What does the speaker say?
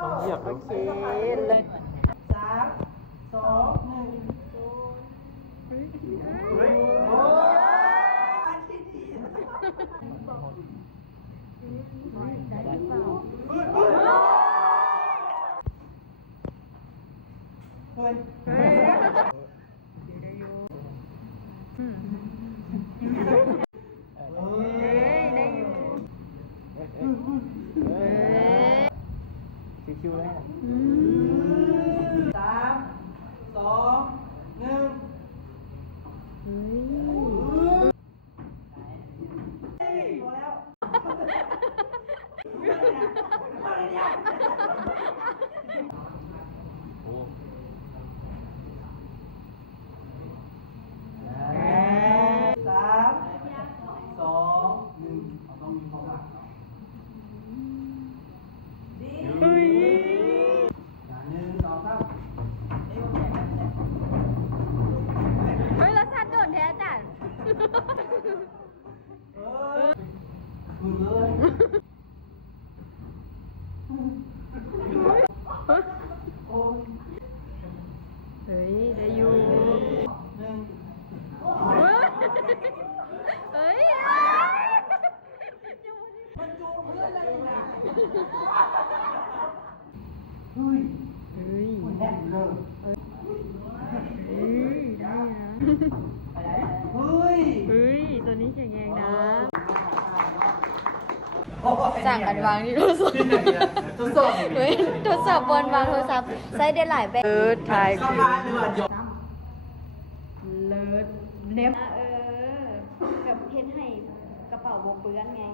ต้องเหยียบ โอเคเลย ชิวๆเลยนะ โอ้ เฮ้ยแล้วชันโดนแท้จันเฮ้ยได้อยู่เฮ้ยเฮ้ยได้นะเฮ้ยตัวนี้แข็งแรงนะสั่งกันวางที่โทรศัพท์เฮ้ยทดสอบบนวางโทรศัพท์ใช้ได้หลายแบบถ่ายเลิศเล็บแบบเพ้นให้กระเป๋าโบเปื้อนไง